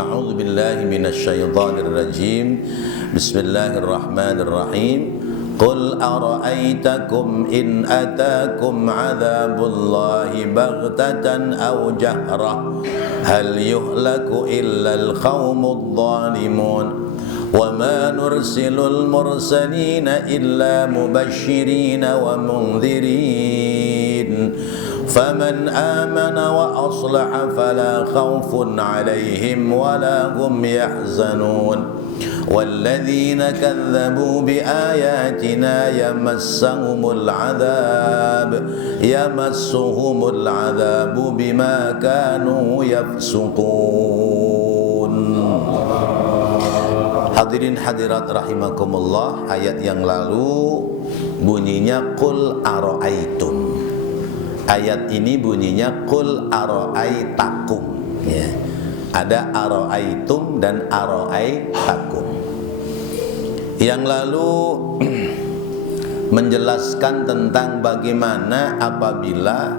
A'udzu billahi minasyaitonir rajim. Bismillahirrahmanirrahim. Qul ara'aitakum in atakum 'adzabullahi baghtatan aw jahrah hal yuhlaku illa al-qaumudz zalimun wa ma nursilul mursalina illa mubashshirina wa mundzirin faman amana wa aslaha fala khawfun 'alaihim wa la hum yahzanun والذين كذبوا بآياتنا يمسهم العذاب بما كانوا يفسقون. Hadirin hadirat rahimakumullah, ayat yang lalu bunyinya qul ara'aitum. Ayat ini bunyinya qul ara'aitakum, ya. Ada ara'aitum dan ara'aitakum. Yang lalu menjelaskan tentang bagaimana apabila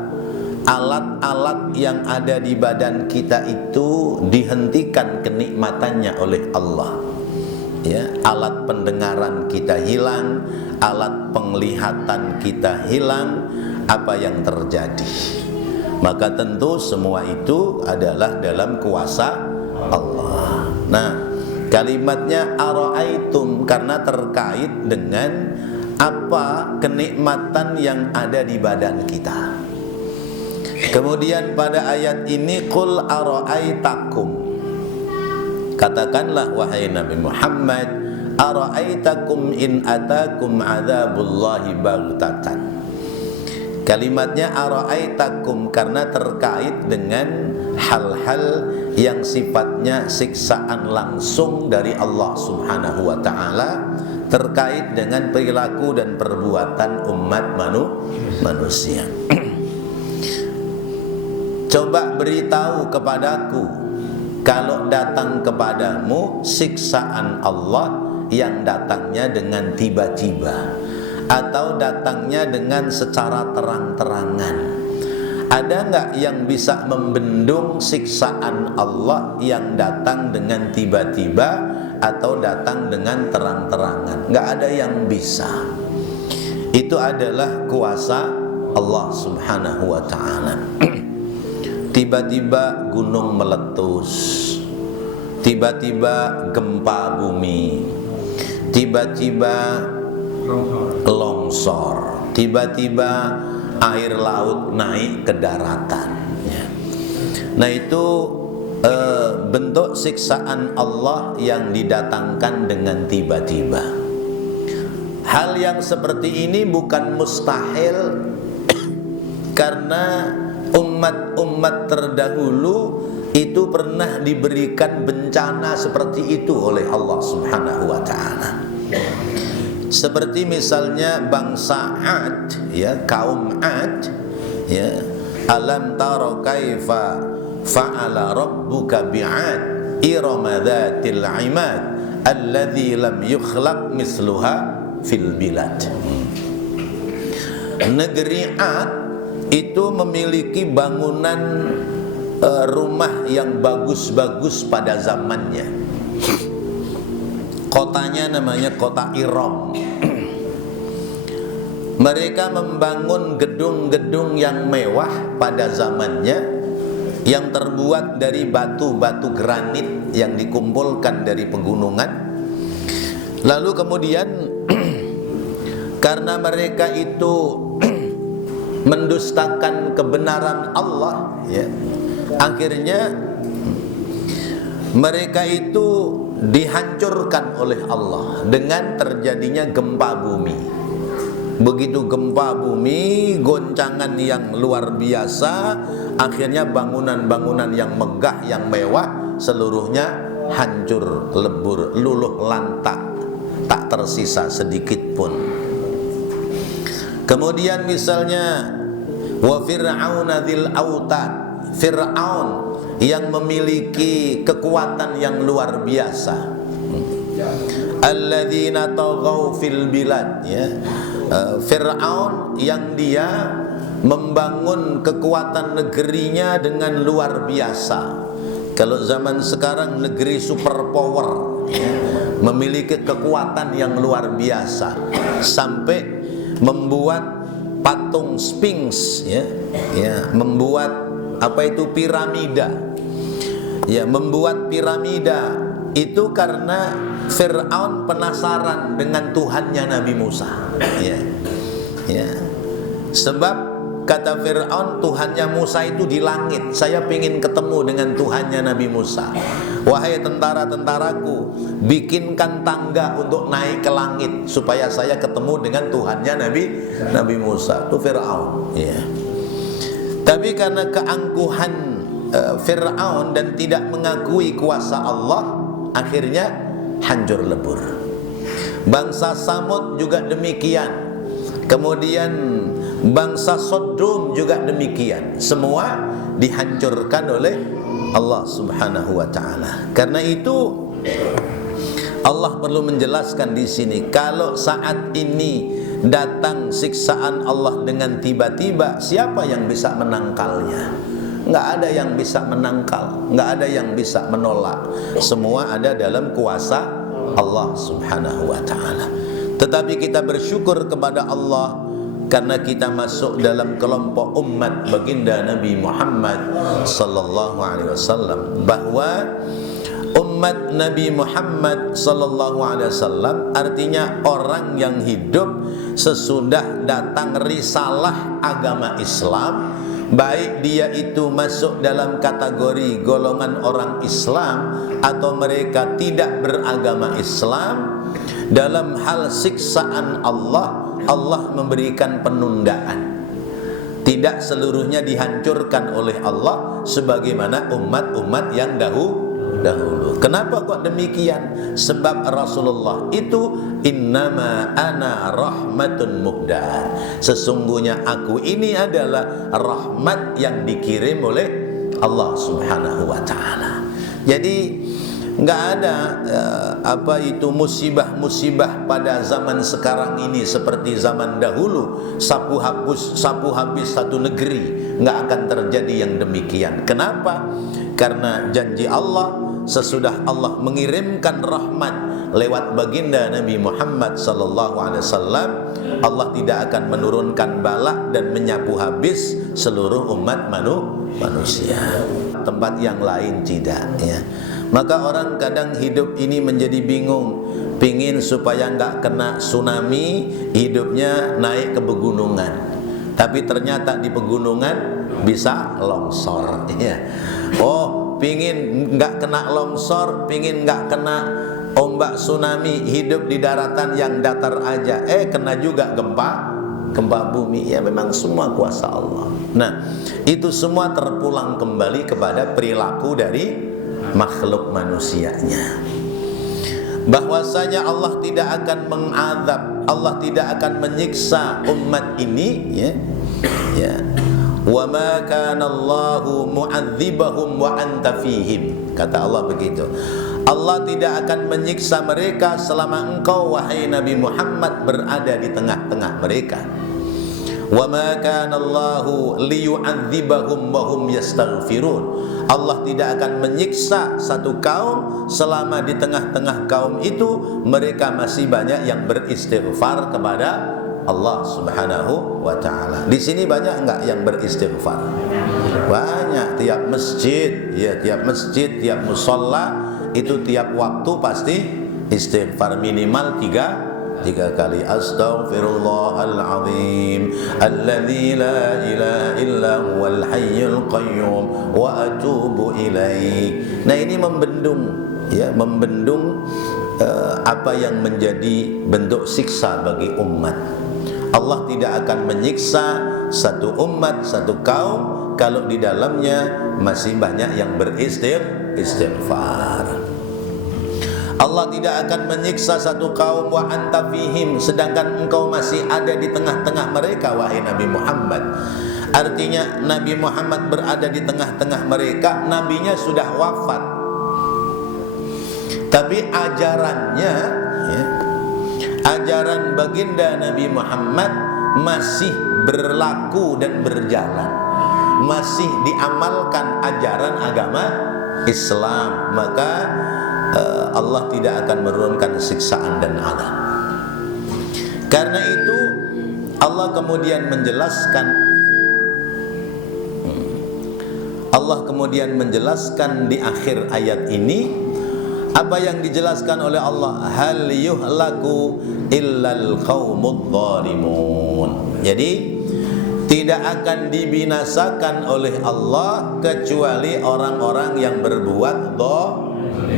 alat-alat yang ada di badan kita itu dihentikan kenikmatannya oleh Allah, ya, alat pendengaran kita hilang, alat penglihatan kita hilang, apa yang terjadi? Maka tentu semua itu adalah dalam kuasa Allah. Nah, kalimatnya ara'aitum karena terkait dengan apa kenikmatan yang ada di badan kita. Kemudian pada ayat ini qul ara'aitakum, katakanlah wahai Nabi Muhammad, ara'aitakum in atakum adzabullahi baghtatan. Kalimatnya ara'aitakum karena terkait dengan hal-hal yang sifatnya siksaan langsung dari Allah Subhanahu wa ta'ala terkait dengan perilaku dan perbuatan umat manusia. Coba beritahu kepadaku kalau datang kepadamu siksaan Allah yang datangnya dengan tiba-tiba atau datangnya dengan secara terang-terangan. Ada enggak yang bisa membendung siksaan Allah yang datang dengan tiba-tiba atau datang dengan terang-terangan? Enggak ada yang bisa. Itu adalah kuasa Allah Subhanahu wa ta'ala. Tiba-tiba gunung meletus, tiba-tiba gempa bumi, tiba-tiba longsor, tiba-tiba air laut naik ke daratan, ya. Nah itu bentuk siksaan Allah yang didatangkan dengan tiba-tiba. Hal yang seperti ini bukan mustahil karena umat-umat terdahulu itu pernah diberikan bencana seperti itu oleh Allah Subhanahu wa ta'ala. Seperti misalnya bangsa Ad, ya, kaum Ad, ya, alam tara kaifa fa'ala rabbuka bi'ad irama dzatil 'imad alladzi lam yukhlaq misluha fil bilad. Negeri Ad itu memiliki bangunan rumah yang bagus-bagus pada zamannya. Kotanya namanya kota Iram. Mereka membangun gedung-gedung yang mewah pada zamannya, yang terbuat dari batu-batu granit yang dikumpulkan dari pegunungan. Lalu kemudian karena mereka itu mendustakan kebenaran Allah, ya, akhirnya mereka itu dihancurkan oleh Allah dengan terjadinya gempa bumi. Begitu gempa bumi, goncangan yang luar biasa, akhirnya bangunan-bangunan yang megah, yang mewah, seluruhnya hancur, lebur, luluh lantak, tak tersisa sedikit pun. Kemudian misalnya wa fir'auna dzil autad, Fir'aun yang memiliki kekuatan yang luar biasa, alladzina taghaw fil bilad, ya, Fir'aun yang dia membangun kekuatan negerinya dengan luar biasa, Kalau zaman sekarang negeri superpower, memiliki kekuatan yang luar biasa sampai membuat patung Sphinx, membuat piramida, membuat piramida itu karena Fir'aun penasaran dengan Tuhannya Nabi Musa. Sebab kata Fir'aun, Tuhannya Musa itu di langit. Saya ingin ketemu dengan Tuhannya Nabi Musa. Wahai tentara-tentaraku, bikinkan tangga untuk naik ke langit supaya saya ketemu dengan Tuhannya Nabi Musa. Itu Fir'aun. Tapi karena keangkuhan Fir'aun dan tidak mengakui kuasa Allah, akhirnya hancur lebur. Bangsa Samud juga demikian. Kemudian bangsa Sodom juga demikian. Semua dihancurkan oleh Allah Subhanahu wa taala. Karena itu Allah perlu menjelaskan di sini, kalau saat ini datang siksaan Allah dengan tiba-tiba, siapa yang bisa menangkalnya? Nggak ada yang bisa menangkal, nggak ada yang bisa menolak. Semua ada dalam kuasa Allah Subhanahu wa taala. Tetapi kita bersyukur kepada Allah karena kita masuk dalam kelompok umat baginda Nabi Muhammad sallallahu alaihi wasallam, bahwa umat Nabi Muhammad sallallahu alaihi wasallam artinya orang yang hidup sesudah datang risalah agama Islam, baik dia itu masuk dalam kategori golongan orang Islam atau mereka tidak beragama Islam. Dalam hal siksaan Allah, Allah memberikan penundaan. Tidak seluruhnya dihancurkan oleh Allah sebagaimana umat-umat yang dahulu. Kenapa kok demikian? Sebab Rasulullah itu innama ana rahmatun muhdar. Sesungguhnya aku ini adalah rahmat yang dikirim oleh Allah Subhanahu wa taala. Jadi nggak ada musibah-musibah pada zaman sekarang ini seperti zaman dahulu, sapu habis satu negeri. Nggak akan terjadi yang demikian. Kenapa? Karena janji Allah, sesudah Allah mengirimkan rahmat lewat baginda Nabi Muhammad sallallahu alaihi wasallam, Allah tidak akan menurunkan bala dan menyapu habis seluruh umat manusia. Tempat yang lain tidak, Maka orang kadang hidup ini menjadi bingung, pingin supaya nggak kena tsunami, hidupnya naik ke pegunungan. Tapi ternyata di pegunungan bisa longsor. Oh, pingin nggak kena longsor, pingin nggak kena ombak tsunami, hidup di daratan yang datar aja. Kena juga gempa bumi. Ya memang semua kuasa Allah. Nah, itu semua terpulang kembali kepada perilaku dari makhluk manusianya. Bahwasanya Allah tidak akan mengadab, Allah tidak akan menyiksa umat ini, wa ma kana Allahu mu'adzibahum wa anta fihim. Kata Allah begitu. Allah tidak akan menyiksa mereka selama engkau wahai Nabi Muhammad berada di tengah-tengah mereka. Wa ma kana Allahu liyu'adzibahum wa hum yastaghfirun. Allah tidak akan menyiksa satu kaum selama di tengah-tengah kaum itu mereka masih banyak yang beristighfar kepada Allah Subhanahu wa taala. Di sini banyak enggak yang beristighfar? Banyak. Tiap masjid, tiap masjid, tiap musalla itu tiap waktu pasti istighfar minimal tiga kali. Astaghfirullahaladzim alladzi la ilaha illa huwal hayyul qayyum wa atubu ilaih. Nah, ini membendung apa yang menjadi bentuk siksa bagi umat. Allah tidak akan menyiksa satu umat, satu kaum kalau di dalamnya masih banyak yang beristighfar. Allah tidak akan menyiksa satu kaum wa anta fihim, sedangkan engkau masih ada di tengah-tengah mereka wahai Nabi Muhammad. Artinya Nabi Muhammad berada di tengah-tengah mereka, nabinya sudah wafat. Tapi ajarannya, ajaran baginda Nabi Muhammad masih berlaku dan berjalan. Masih diamalkan ajaran agama Islam, maka Allah tidak akan menurunkan siksaan dan azab. Karena itu Allah kemudian menjelaskan di akhir ayat ini apa yang dijelaskan oleh Allah, hal yuhlaku illal qaumudz zalimun. Jadi tidak akan dibinasakan oleh Allah kecuali orang-orang yang berbuat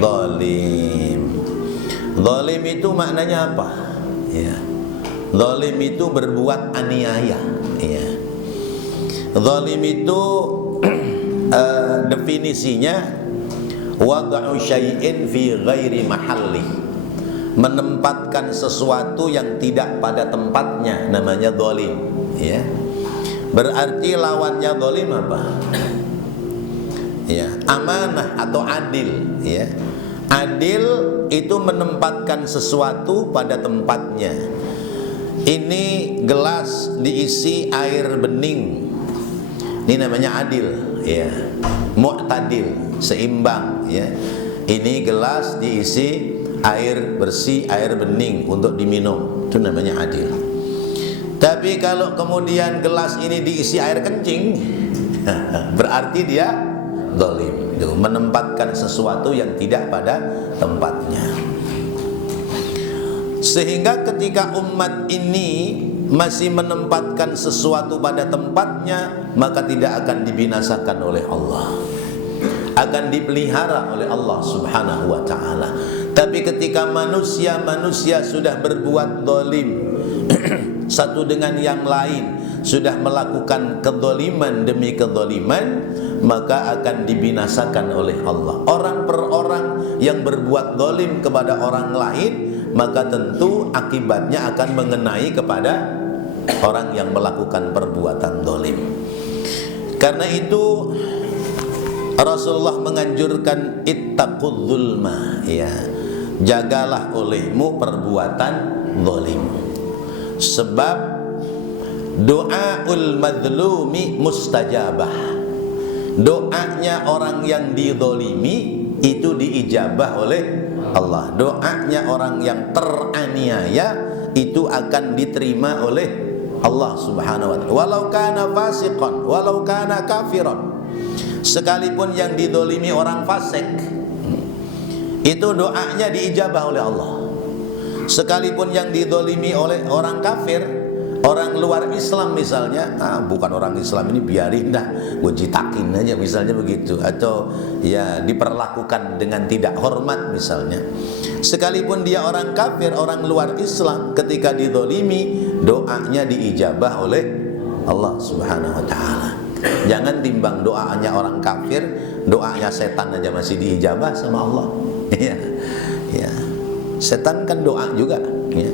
zalim. Zalim itu maknanya apa? Ya. Zalim itu berbuat aniaya. Ya. Zalim itu definisinya wad'u syai'in fi ghairi mahalli, menempatkan sesuatu yang tidak pada tempatnya, namanya zalim. Ya. Berarti lawannya zalim apa? Ya, amanah atau adil. Ya. Adil itu menempatkan sesuatu pada tempatnya. Ini gelas diisi air bening, ini namanya adil. Ya. Mu'tadil, seimbang. Ya. Ini gelas diisi air bersih, air bening untuk diminum, itu namanya adil. Tapi kalau kemudian gelas ini diisi air kencing, berarti dia zalim, menempatkan sesuatu yang tidak pada tempatnya. Sehingga ketika umat ini masih menempatkan sesuatu pada tempatnya, maka tidak akan dibinasakan oleh Allah, akan dipelihara oleh Allah Subhanahu wa ta'ala. Tapi ketika manusia sudah berbuat zalim satu dengan yang lain, sudah melakukan kezaliman demi kezaliman, maka akan dibinasakan oleh Allah. Orang per orang yang berbuat zalim kepada orang lain, maka tentu akibatnya akan mengenai kepada orang yang melakukan perbuatan zalim. Karena itu Rasulullah menganjurkan ittaqudz zulma, ya. Jagalah olehmu perbuatan zalim. Sebab doaul mazlumi mustajabah. Doanya orang yang dizalimi itu diijabah oleh Allah. Doanya orang yang teraniaya itu akan diterima oleh Allah Subhanahu wa ta'ala. Walau kana fasiqan, walau kana kafiran. Sekalipun yang dizalimi orang fasik, itu doanya diijabah oleh Allah. Sekalipun yang dizalimi oleh orang kafir, orang luar Islam misalnya, bukan orang Islam ini biarin dah, gue jitakin aja misalnya begitu, atau ya diperlakukan dengan tidak hormat misalnya. Sekalipun dia orang kafir, orang luar Islam, ketika dizalimi, doanya diijabah oleh Allah Subhanahu wa ta'ala. Jangan timbang doanya orang kafir, doanya setan aja masih diijabah sama Allah. Ya, ya. Setan kan doa juga. Ya.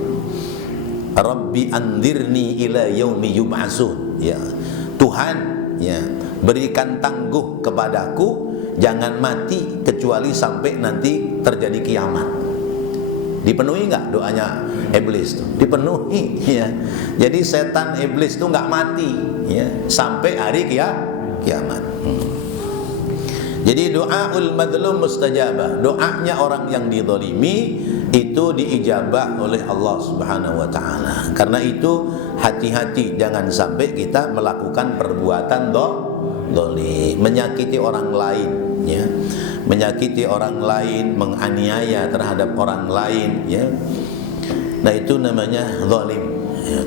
Rabbi andirni ila yaumi yub'atsun. Ya. Tuhan, ya, berikan tangguh kepadaku, jangan mati kecuali sampai nanti terjadi kiamat. Dipenuhi nggak doanya iblis tuh? Dipenuhi. Ya. Jadi setan iblis tuh nggak mati, ya, sampai hari kiamat. Jadi doaul mazlum mustajabah. Doanya orang yang dizalimi itu diijabah oleh Allah Subhanahu wa ta'ala. Karena itu hati-hati, jangan sampai kita melakukan perbuatan zalim, menyakiti orang lain, ya. Menyakiti orang lain, menganiaya terhadap orang lain, ya. Nah, itu namanya zalim, ya.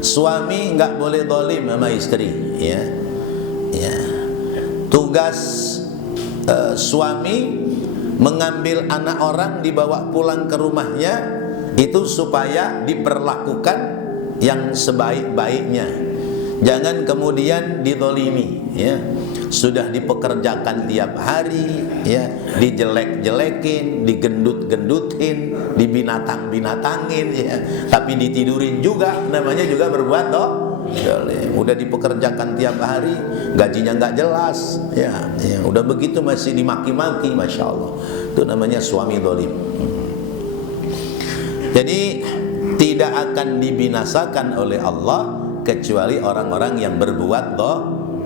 Suami enggak boleh zalim sama istri, ya. Ya. Tugas suami mengambil anak orang dibawa pulang ke rumahnya itu supaya diperlakukan yang sebaik-baiknya. Jangan kemudian dizalimi, ya. Sudah dipekerjakan tiap hari, ya, dijelek-jelekin, digendut-gendutin, dibinatang-binatangin, ya. Tapi ditidurin juga, namanya juga berbuat udah dipekerjakan tiap hari, gajinya nggak jelas, ya, ya. Udah begitu masih dimaki-maki, masya Allah. Itu namanya suami zalim. Jadi tidak akan dibinasakan oleh Allah kecuali orang-orang yang berbuat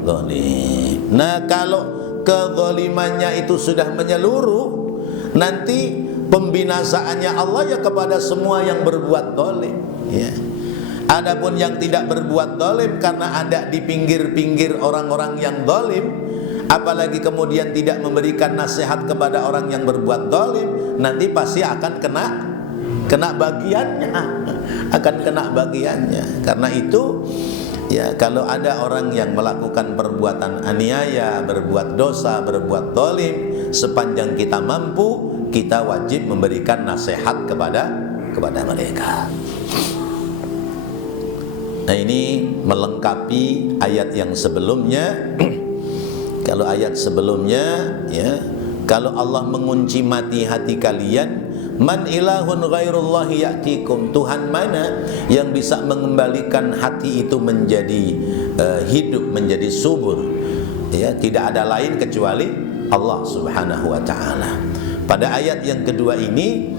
zalim. Nah, kalau kezalimannya itu sudah menyeluruh, nanti pembinasaannya Allah ya kepada semua yang berbuat zalim, ya. Adapun yang tidak berbuat zalim karena ada di pinggir-pinggir orang-orang yang zalim, apalagi kemudian tidak memberikan nasihat kepada orang yang berbuat zalim, nanti pasti akan kena bagiannya, akan kena bagiannya. Karena itu ya, kalau ada orang yang melakukan perbuatan aniaya, berbuat dosa, berbuat zalim, sepanjang kita mampu, kita wajib memberikan nasihat kepada mereka. Nah, ini melengkapi ayat yang sebelumnya. Kalau ayat sebelumnya, ya, kalau Allah mengunci mati hati kalian, man ilahun ghairullahi ya'tikum, Tuhan mana yang bisa mengembalikan hati itu menjadi hidup, menjadi subur, ya, tidak ada lain kecuali Allah Subhanahu wa taala. Pada ayat yang kedua ini,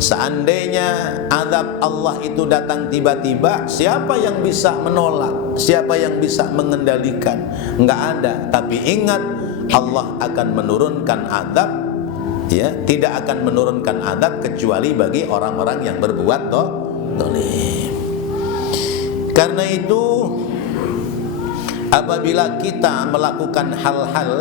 seandainya azab Allah itu datang tiba-tiba, siapa yang bisa menolak? Siapa yang bisa mengendalikan? Enggak ada. Tapi ingat, Allah akan menurunkan azab, ya, tidak akan menurunkan azab kecuali bagi orang-orang yang berbuat zalim. Karena itu, apabila kita melakukan hal-hal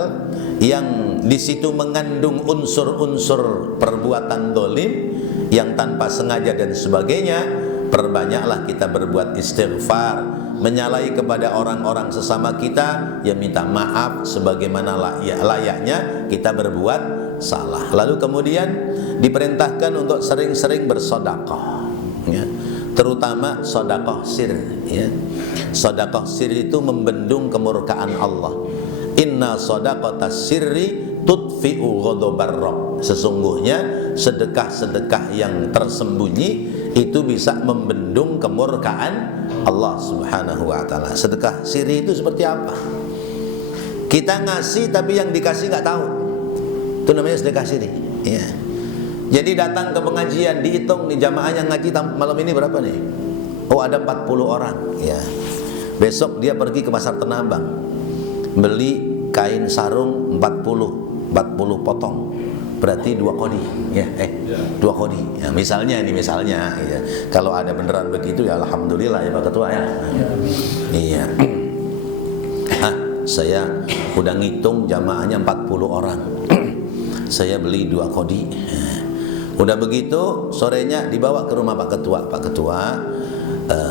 yang di situ mengandung unsur-unsur perbuatan zalim yang tanpa sengaja dan sebagainya, perbanyaklah kita berbuat istighfar, menyalahi kepada orang-orang sesama kita, ya minta maaf sebagaimana layaknya kita berbuat salah. Lalu kemudian diperintahkan untuk sering-sering bersedekah, ya, terutama sedekah sir, ya. Sedekah sir itu membendung kemurkaan Allah. Inna shadaqatas sirri tudfi'u ghadabar rabb. Sesungguhnya sedekah-sedekah yang tersembunyi itu bisa membendung kemurkaan Allah Subhanahu wa taala. Sedekah sirri itu seperti apa? Kita ngasih tapi yang dikasih nggak tahu. Itu namanya sedekah sirri, ya. Jadi datang ke pengajian, dihitung nih jamaah yang ngaji malam ini berapa nih? Oh, ada 40 orang, ya. Besok dia pergi ke pasar Tanah Abang, beli kain sarung 40 potong, berarti 2 kodi, ya, 2 kodi, ya, misalnya ini, misalnya, ya. Kalau ada beneran begitu ya alhamdulillah ya Pak Ketua, ya. Iya. Saya udah ngitung jamaahnya 40 orang. Saya beli 2 kodi. Udah begitu, sorenya dibawa ke rumah Pak Ketua. Pak Ketua,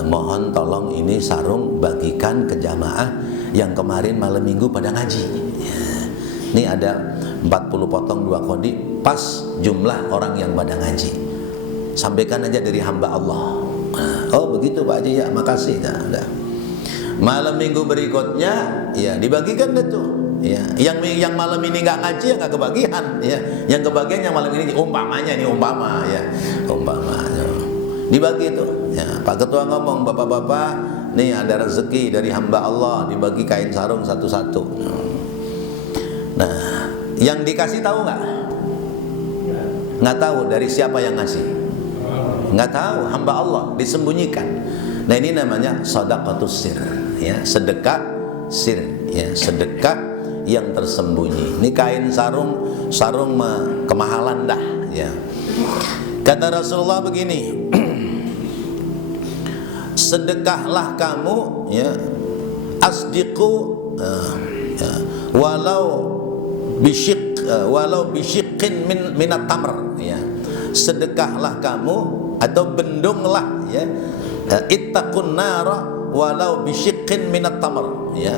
mohon tolong ini sarung bagikan ke jamaah yang kemarin malam minggu pada ngaji, ya. Ini ada 40 potong 2 kodi, pas jumlah orang yang pada ngaji. Sampaikan aja dari hamba Allah. Oh begitu Pak Haji, ya makasih. Dah. Malam minggu berikutnya, ya dibagikan deh tuh, ya. Yang malam ini nggak ngaji ya nggak kebagian, ya. Yang kebagian yang malam ini umpamanya, ya, umpama dibagi tuh, ya. Pak Ketua ngomong, bapak-bapak, nih ada rezeki dari hamba Allah, dibagi kain sarung satu-satu. Nah, yang dikasih tahu nggak? Nggak tahu dari siapa yang ngasih. Nggak tahu, hamba Allah, disembunyikan. Nah, ini namanya shadaqatus sir, ya, sedekah sir, ya, sedekah yang tersembunyi. Ini kain sarung kemahalan dah, ya. Kata Rasulullah begini, sedekahlah kamu, ya, asdiqu, ya, walau bisyiqqin minat tamr, ya. Sedekahlah kamu atau bendunglah, ya, ittaqun nara walau bisyiqqin minat tamr, ya.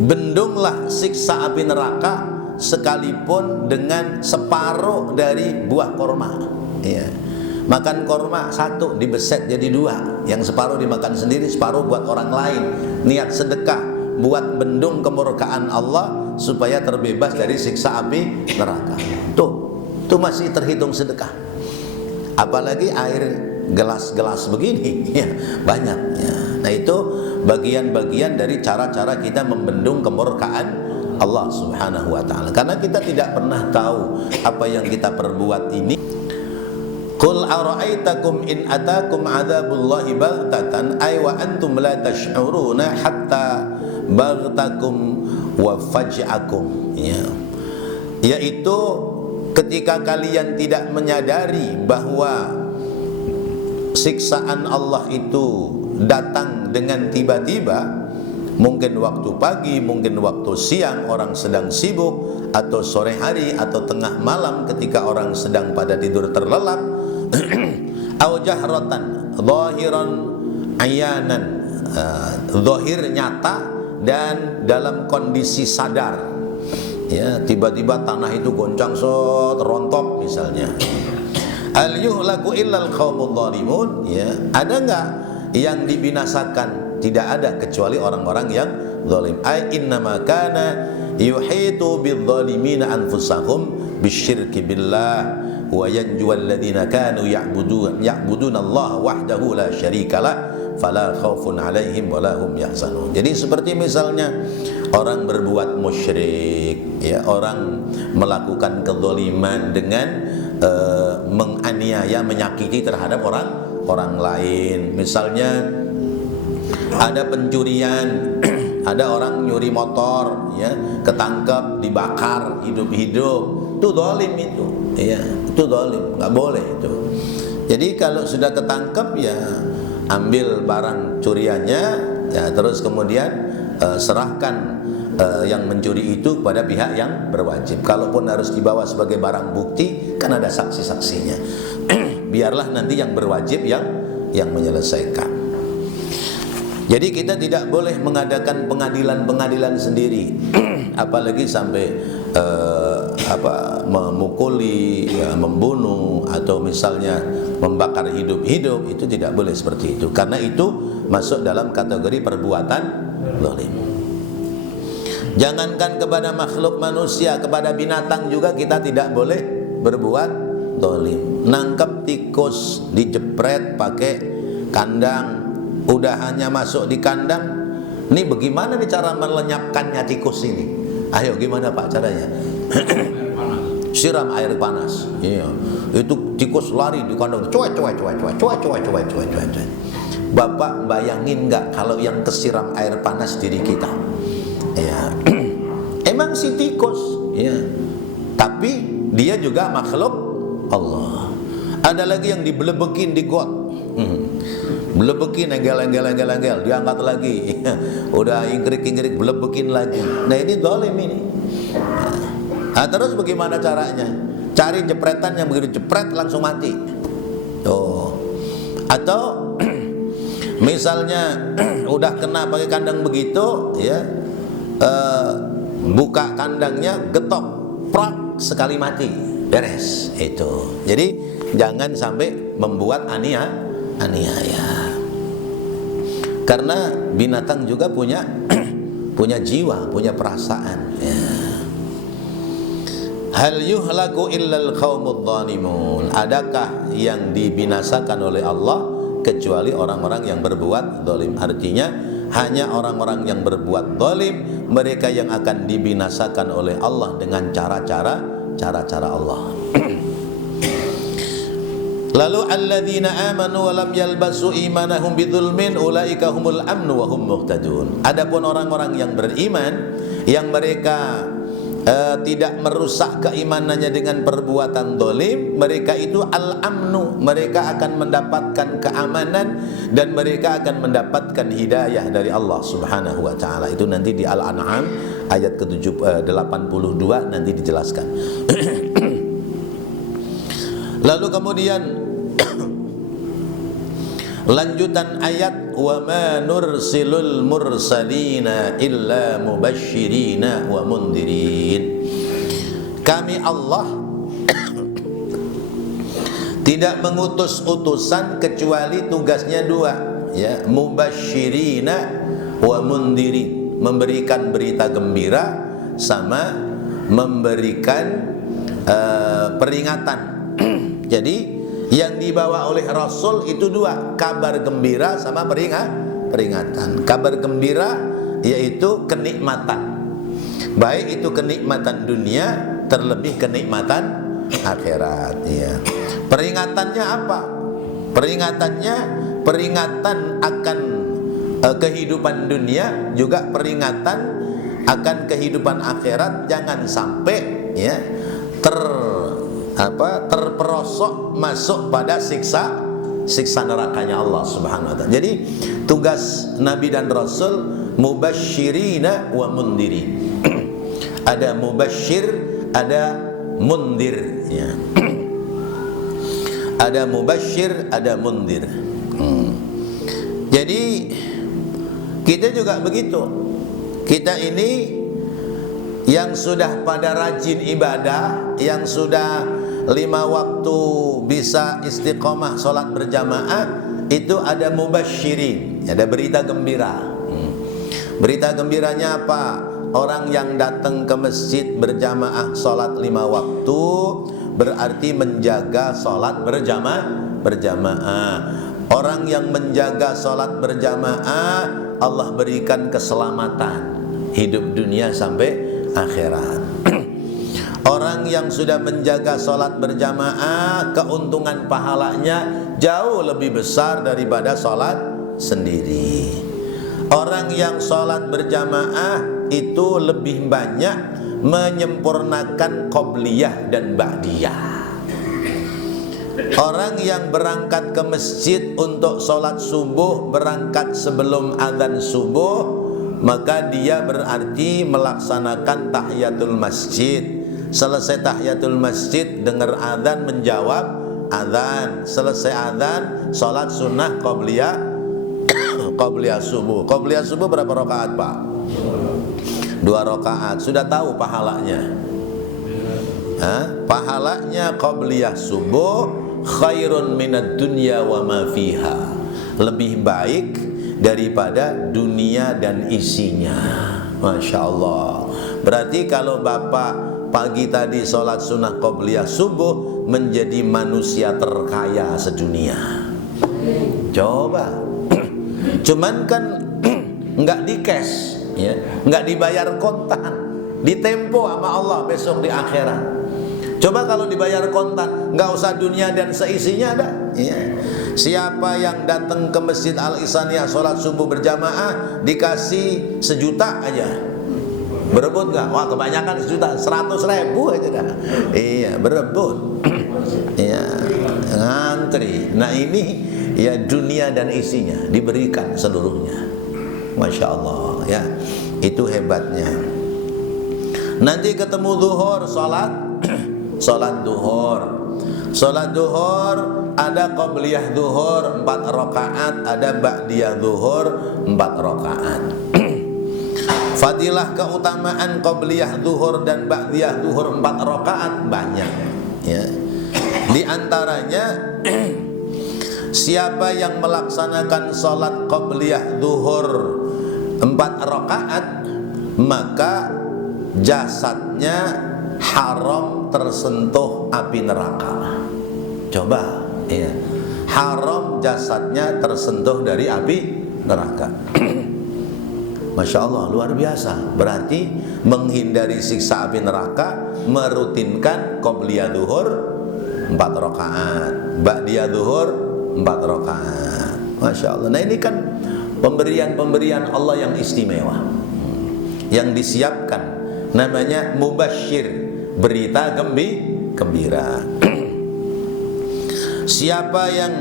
Bendunglah siksa api neraka sekalipun dengan separuh dari buah korma, ya. Makan korma 1 dibeset jadi 2, yang separuh dimakan sendiri, separuh buat orang lain. Niat sedekah buat bendung kemurkaan Allah supaya terbebas dari siksa api neraka. Tuh masih terhitung sedekah. Apalagi air gelas-gelas begini, ya, banyak, ya. Nah, itu bagian-bagian dari cara-cara kita membendung kemurkaan Allah Subhanahu wa taala. Karena kita tidak pernah tahu apa yang kita perbuat ini. Qul ara'aitakum in atakum adzabullahi baghtatan ay wa antum la tash'uruna hatta baghtakum wa faj'akum, ya, yaitu ketika kalian tidak menyadari bahwa siksaan Allah itu datang dengan tiba-tiba, mungkin waktu pagi, mungkin waktu siang orang sedang sibuk, atau sore hari atau tengah malam ketika orang sedang pada tidur terlelap, au jahratan zahiran ayanan, zahir nyata dan dalam kondisi sadar, ya, tiba-tiba tanah itu goncang rontok misalnya. Al yuhlaku illal qaumul zalimun, ya, ada enggak yang dibinasakan? Tidak ada kecuali orang-orang yang zalim. Ai innama kana yuhitu bidzzalimina anfusahum bisyirki billah wa yanju alladziina kanu ya'buduna Allah wahdahu la syarikalah fala khaufun 'alaihim wa la hum yahzanun. Jadi seperti misalnya orang berbuat musyrik, ya, orang melakukan kezaliman dengan menganiaya, menyakiti terhadap orang lain. Misalnya ada pencurian, ada orang nyuri motor, ya, ketangkep, dibakar hidup-hidup, itu zalim itu, ya, itu zalim, nggak boleh itu. Jadi kalau sudah ketangkep, ya, ambil barang curiannya, ya, terus kemudian serahkan yang mencuri itu kepada pihak yang berwajib. Kalaupun harus dibawa sebagai barang bukti, kan ada saksi-saksinya. Biarlah nanti yang berwajib yang menyelesaikan. Jadi kita tidak boleh mengadakan pengadilan-pengadilan sendiri, apalagi sampai memukuli, ya, membunuh, atau misalnya membakar hidup-hidup. Itu tidak boleh seperti itu, karena itu masuk dalam kategori perbuatan zalim. Jangankan kepada makhluk manusia, kepada binatang juga kita tidak boleh berbuat zalim. Nangkep tikus dijepret pakai kandang, udah hanya masuk di kandang, ini bagaimana nih cara melenyapkannya tikus ini? Ayo, gimana Pak caranya? Siram air panas. Iya. Itu tikus lari di kandang, cuek. Bapak bayangin nggak kalau yang kesiram air panas diri kita? Ya. Emang si tikus, ya, tapi dia juga makhluk Allah. Ada lagi yang dibelebekin di got, belebekin, enggel, diangkat lagi, udah ingkrik, belebekin lagi. Nah, ini zalim ini. Nah, terus bagaimana caranya? Cari jepretan yang begitu jepret langsung mati. Tuh. Atau misalnya udah kena pakai kandang begitu, ya, buka kandangnya, getok, prak, sekali mati, beres itu. Jadi jangan sampai membuat aniaya. Karena binatang juga punya jiwa, punya perasaan, ya. Hal yuhlaku illal qaumudz zalimun. Adakah yang dibinasakan oleh Allah kecuali orang-orang yang berbuat zalim? Artinya hanya orang-orang yang berbuat zalim, mereka yang akan dibinasakan oleh Allah dengan cara-cara Allah. Lalu alladzina amanu wa lam yalbasu imanahum bidzulmin ulaika humul amnu wa hum muhtadun. Adapun orang-orang yang beriman, yang mereka tidak merusak keimanannya dengan perbuatan zalim, mereka itu al-amnu, mereka akan mendapatkan keamanan dan mereka akan mendapatkan hidayah dari Allah Subhanahu wa taala. Itu nanti di Al-An'am ayat ke-82 nanti dijelaskan. Lalu kemudian lanjutan ayat, wa ma nursilul mursalina illa mubasyirina wa mundirin. Kami Allah tidak mengutus utusan kecuali tugasnya dua, ya, mubasyirina wa mundirin, memberikan berita gembira sama memberikan peringatan. Jadi yang dibawa oleh Rasul itu dua, kabar gembira sama peringatan. Kabar gembira yaitu kenikmatan, baik itu kenikmatan dunia, terlebih kenikmatan akhirat, ya. Peringatannya apa? Peringatannya peringatan akan kehidupan dunia, juga peringatan akan kehidupan akhirat, jangan sampai ya terperosok masuk pada siksa nerakanya Allah Subhanahu wa taala. Jadi tugas Nabi dan Rasul mubasysyirina wa mundiri. Ada mubasysyir, ada mundir ya. Ada mubasysyir, ada mundir. Jadi kita juga begitu. Kita ini yang sudah pada rajin ibadah, yang sudah 5 waktu bisa istiqomah sholat berjamaah, itu ada mubasyirin, ada berita gembira. Berita gembiranya apa? Orang yang datang ke masjid berjamaah sholat 5 waktu berarti menjaga sholat berjamaah. Orang yang menjaga sholat berjamaah, Allah berikan keselamatan hidup dunia sampai akhirat. Orang yang sudah menjaga sholat berjamaah, keuntungan pahalanya jauh lebih besar daripada sholat sendiri. Orang yang sholat berjamaah itu lebih banyak menyempurnakan qobliyah dan ba'diyah. Orang yang berangkat ke masjid untuk sholat subuh, berangkat sebelum azan subuh, maka dia berarti melaksanakan tahiyatul masjid. Selesai tahiyatul masjid, dengar azan, menjawab azan. Selesai azan, sholat sunnah qobliyah subuh. Qobliyah subuh berapa rakaat, Pak? 2 rakaat. Sudah tahu pahalanya? Pahalanya qobliyah subuh khairun minad dunya wa ma fiha. Lebih baik daripada dunia dan isinya. Masya Allah. Berarti kalau Bapak pagi tadi sholat sunnah qobliyah subuh, menjadi manusia terkaya sedunia. Coba. Cuman kan nggak di cash ya, nggak dibayar kontan, ditempo sama Allah besok di akhirat. Coba kalau dibayar kontan, nggak usah dunia dan seisinya ada ya. Siapa yang datang ke Masjid Al-Ihsaniyah sholat subuh berjamaah dikasih 1 juta aja, berebut nggak? Wah, kebanyakan 1 juta, 100.000 aja dah. Iya, berebut. Iya, ngantri. Nah ini ya dunia dan isinya diberikan seluruhnya. Masya Allah ya, itu hebatnya. Nanti ketemu zuhur, sholat duhur ada qobliyah duhur 4 rakaat, ada ba'diyah duhur 4 rakaat. Fadilah keutamaan qobliyah zuhur dan ba'diyah zuhur 4 rakaat banyak ya. Di antaranya siapa yang melaksanakan sholat qobliyah zuhur 4 rakaat, maka jasadnya haram tersentuh api neraka. Coba ya, haram jasadnya tersentuh dari api neraka. Masya Allah, luar biasa. Berarti menghindari siksa api neraka, merutinkan qobliyah zuhur 4 rakaat, ba'diyah zuhur 4 rakaat. Masya Allah. Nah ini kan pemberian Allah yang istimewa, yang disiapkan, namanya mubasysyir, berita gembira. Siapa yang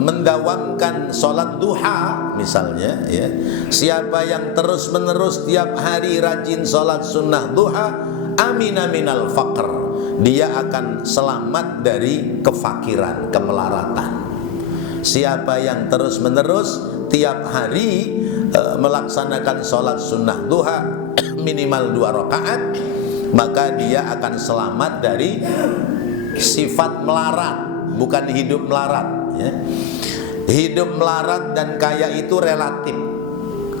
mendawamkan sholat duha misalnya ya, siapa yang terus menerus tiap hari rajin sholat sunnah duha, amina minal faqr, dia akan selamat dari kefakiran, kemelaratan. Siapa yang terus menerus tiap hari melaksanakan sholat sunnah duha minimal 2 rakaat, maka dia akan selamat dari sifat melarat, bukan hidup melarat ya. Hidup melarat dan kaya itu relatif.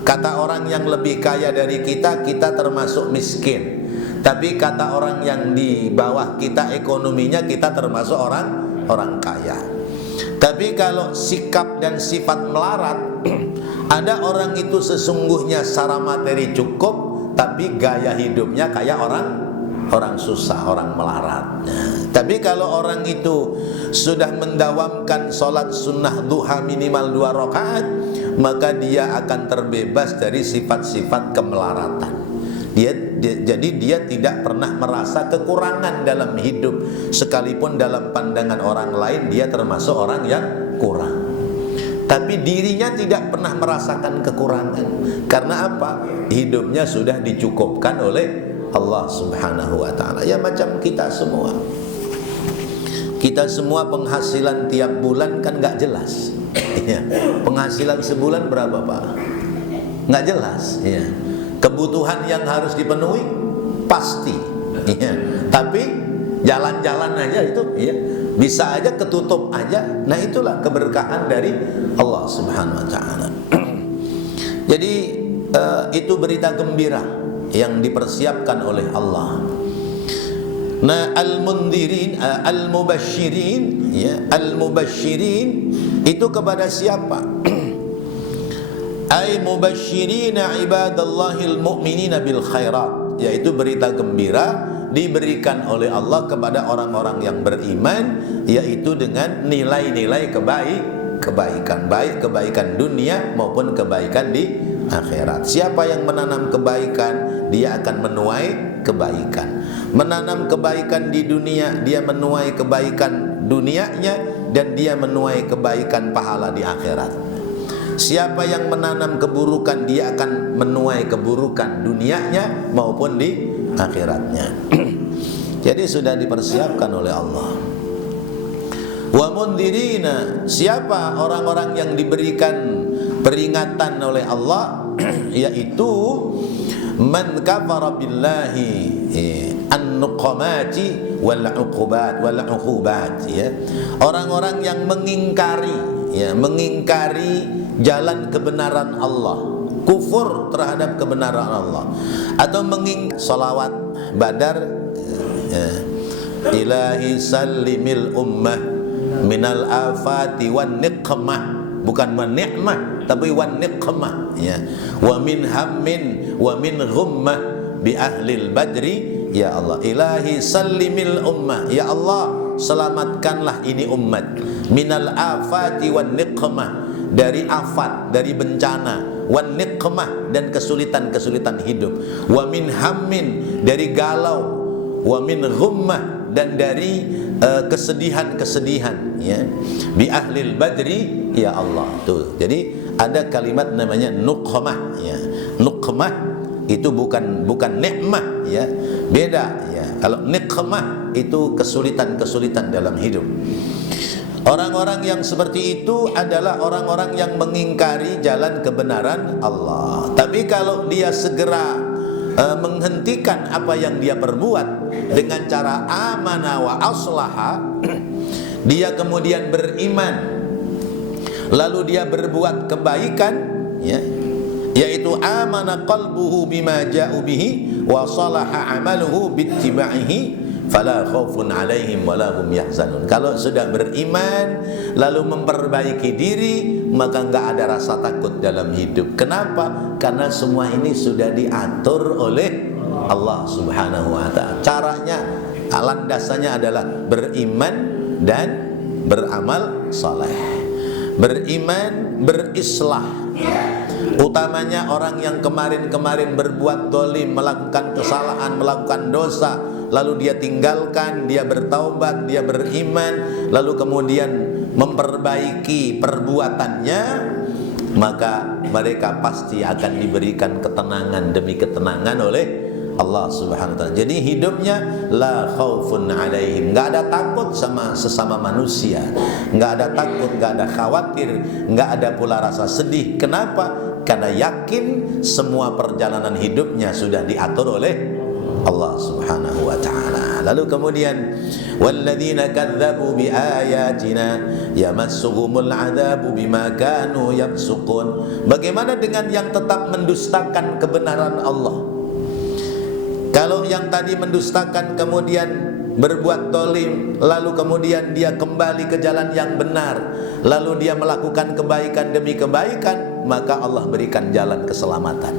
Kata orang yang lebih kaya dari kita, kita termasuk miskin. Tapi kata orang yang di bawah kita ekonominya, kita termasuk orang kaya. Tapi kalau sikap dan sifat melarat, ada orang itu sesungguhnya secara materi cukup, tapi gaya hidupnya kayak orang susah, orang melarat. Tapi kalau orang itu sudah mendawamkan sholat sunnah duha minimal 2 rakaat, maka dia akan terbebas dari sifat-sifat kemelaratan. Jadi dia tidak pernah merasa kekurangan dalam hidup, sekalipun dalam pandangan orang lain dia termasuk orang yang kurang. Tapi dirinya tidak pernah merasakan kekurangan. Karena apa? Hidupnya sudah dicukupkan oleh Allah Subhanahu wa ta'ala. Ya macam kita semua. Kita semua penghasilan tiap bulan kan gak jelas. Ya. Penghasilan sebulan berapa Pak? Gak jelas. Ya. Kebutuhan yang harus dipenuhi pasti. Ya. Tapi jalan-jalan aja itu ya, bisa aja ketutup aja. Nah itulah keberkahan dari Allah Subhanahu wa ta'ala. Jadi itu berita gembira yang dipersiapkan oleh Allah. Nah, al-mundirin, al-mubashirin, ya, al-mubashirin itu kepada siapa? Ay mubashirina ibadallahil mu'minina bil khairat, yaitu berita gembira diberikan oleh Allah kepada orang-orang yang beriman, yaitu dengan nilai-nilai kebaikan, baik kebaikan dunia maupun kebaikan di akhirat. Siapa yang menanam kebaikan, dia akan menuai kebaikan. Menanam kebaikan di dunia, dia menuai kebaikan dunianya, dan dia menuai kebaikan pahala di akhirat. Siapa yang menanam keburukan, dia akan menuai keburukan dunianya maupun di akhiratnya. Jadi sudah dipersiapkan oleh Allah. Wa mundirina, siapa orang-orang yang diberikan peringatan oleh Allah, yaitu man kafara billahi an-nuqamati wal uqubat wal uqubat, ya. Orang-orang yang mengingkari, ya, mengingkari jalan kebenaran Allah, kufur terhadap kebenaran Allah, atau mengingkari salawat Badar, ya. Ilahi sallimil ummah minal afati wan niqmah, bukan wan ni'mah tapi wan niqmah, ya. Wa min hammin wa min ghummah bi ahlil badri, ya Allah. Ilahi sallimil ummah, ya Allah, selamatkanlah ini umat, minal afati wan niqmah, dari afat, dari bencana, wan niqmah, dan kesulitan-kesulitan hidup, wa min hammin, dari galau, wa min ghummah, dan dari kesedihan-kesedihan, ya, bi ahlil badri, ya Allah. Tuh. Jadi ada kalimat namanya nuqmah, ya. Nuqmah itu bukan nikmah, ya. Beda, ya. Kalau nikmah itu kesulitan-kesulitan dalam hidup. Orang-orang yang seperti itu adalah orang-orang yang mengingkari jalan kebenaran Allah. Tapi kalau dia segera menghentikan apa yang dia perbuat dengan cara amana wa aslaha, dia kemudian beriman, lalu dia berbuat kebaikan, ya, yaitu amana qalbuhu bima ja'u bihi wa salaha amaluhu bittiba'ihi fala khaufun 'alaihim wala hum yahzanun. Kalau sudah beriman lalu memperbaiki diri, maka enggak ada rasa takut dalam hidup. Kenapa? Karena semua ini sudah diatur oleh Allah Subhanahu wa ta'ala. Caranya, landasannya adalah beriman dan beramal saleh. Beriman, berislah. Utamanya orang yang kemarin-kemarin berbuat dolim, melakukan kesalahan, melakukan dosa, lalu dia tinggalkan, dia bertaubat, dia beriman, lalu kemudian memperbaiki perbuatannya, maka mereka pasti akan diberikan ketenangan demi ketenangan oleh Allah Subhanahu wa ta'ala. Jadi hidupnya la khaufun 'alaihim, enggak ada takut sama sesama manusia, enggak ada takut, enggak ada khawatir, enggak ada pula rasa sedih. Kenapa? Karena yakin semua perjalanan hidupnya sudah diatur oleh Allah Subhanahu wa ta'ala. Lalu kemudian walladzina kadzdzabu biayatina yamassuhumul 'adzabu bima kanu yafsukun. Bagaimana dengan yang tetap mendustakan kebenaran Allah? Kalau yang tadi mendustakan kemudian berbuat dolim, lalu kemudian dia kembali ke jalan yang benar, lalu dia melakukan kebaikan demi kebaikan, maka Allah berikan jalan keselamatan.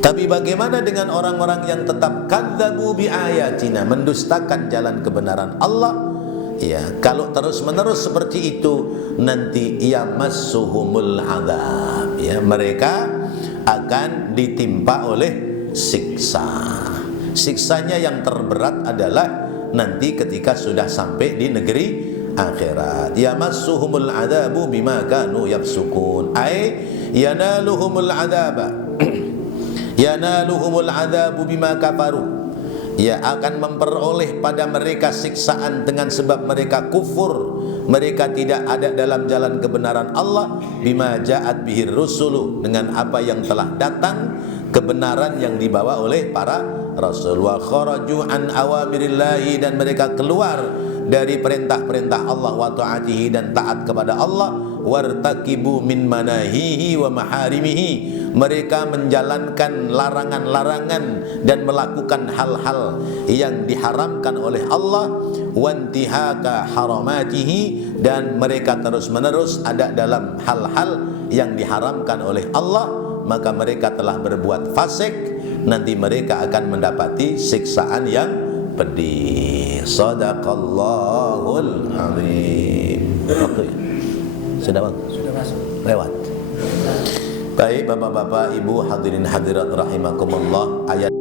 Tapi bagaimana dengan orang-orang yang tetap kadzdzabu biayatina, mendustakan jalan kebenaran Allah? Ya, kalau terus-menerus seperti itu, nanti yamassuhumul 'adzab, ya, mereka akan ditimpa oleh siksa. Siksanya yang terberat adalah nanti ketika sudah sampai di negeri akhirat. Yamassuhumul adzabu bima kanu yafsukun. Ai yanaluhumul adzaba. Yanaluhumul adzabu bima kafaru. Ya, akan memperoleh pada mereka siksaan dengan sebab mereka kufur, mereka tidak ada dalam jalan kebenaran Allah. Bima ja'at bihir rusulu, dengan apa yang telah datang, kebenaran yang dibawa oleh para rasul. Wa kharaju an awamirillahi, dan mereka keluar dari perintah-perintah Allah, wa ta'atihi, dan taat kepada Allah. Wartakibu min manahihi wa maharimihi, mereka menjalankan larangan-larangan dan melakukan hal-hal yang diharamkan oleh Allah. Wantihaka haramatihi, dan mereka terus-menerus ada dalam hal-hal yang diharamkan oleh Allah, maka mereka telah berbuat fasik. Nanti mereka akan mendapati siksaan yang pedih. Shadaqallahul azim. Oke. Sudah bang? Sudah masuk. Lewat. Baik, bapak-bapak, ibu, hadirin hadirat rahimakumullah. Ayat